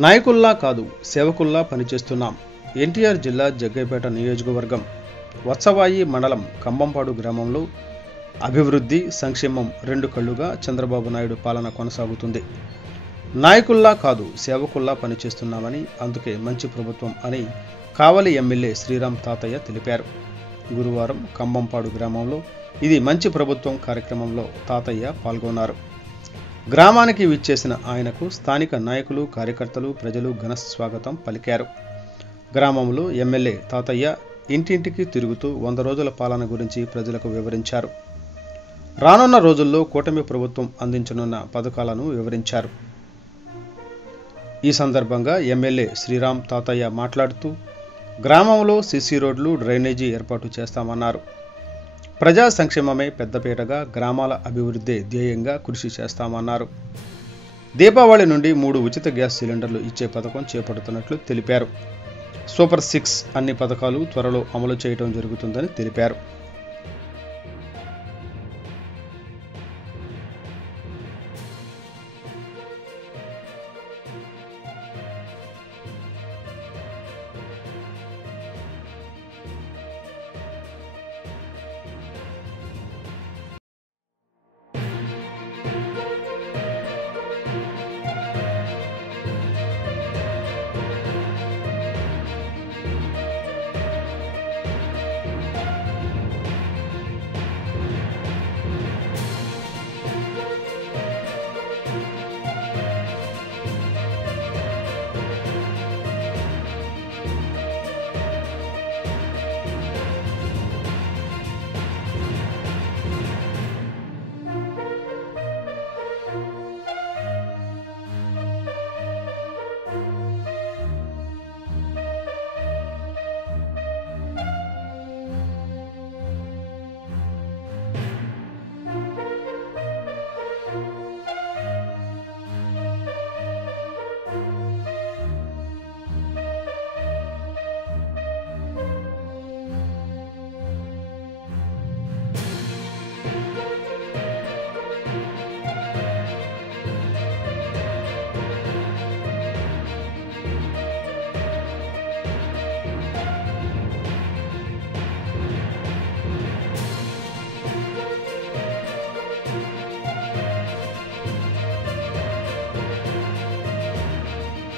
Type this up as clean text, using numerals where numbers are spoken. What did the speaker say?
నాయకుల్లా కాదు సేవకుల్లా పనిచేస్తున్నాం. ఎన్టీఆర్ జిల్లా జగ్గైపేట నియోజకవర్గం వత్సవాయి మండలం కంబంపాడు గ్రామంలో అభివృద్ధి సంక్షేమం రెండు కళ్ళుగా చంద్రబాబు నాయుడు పాలన కొనసాగుతుంది. నాయకుల్లా కాదు సేవకుల్లా పనిచేస్తున్నామని, అందుకే మంచి ప్రభుత్వం అని కావలి ఎమ్మెల్యే శ్రీరామ్ తాతయ్య తెలిపారు. గురువారం కంబంపాడు గ్రామంలో ఇది మంచి ప్రభుత్వం కార్యక్రమంలో తాతయ్య పాల్గొన్నారు. గ్రామానికి విచ్చేసిన ఆయనకు స్థానిక నాయకులు, కార్యకర్తలు, ప్రజలు ఘన స్వాగతం పలికారు. గ్రామంలో ఎమ్మెల్యే తాతయ్య ఇంటింటికి తిరుగుతూ 100 రోజుల పాలన గురించి ప్రజలకు వివరించారు. రానున్న రోజుల్లో కూటమి ప్రభుత్వం అందించనున్న పథకాలను వివరించారు. ఈ సందర్భంగా ఎమ్మెల్యే శ్రీరామ్ తాతయ్య మాట్లాడుతూ గ్రామంలో సిసి రోడ్లు, డ్రైనేజీ ఏర్పాటు చేస్తామన్నారు. ప్రజా సంక్షేమమే పెద్దపీటగా, గ్రామాల అభివృద్ధి ధ్యేయంగా కృషి చేస్తామన్నారు. దీపావళి నుండి 3 ఉచిత గ్యాస్ సిలిండర్లు ఇచ్చే పథకం చేపడుతున్నట్లు తెలిపారు. సూపర్ 6 అన్ని పథకాలు త్వరలో అమలు చేయడం జరుగుతుందని తెలిపారు.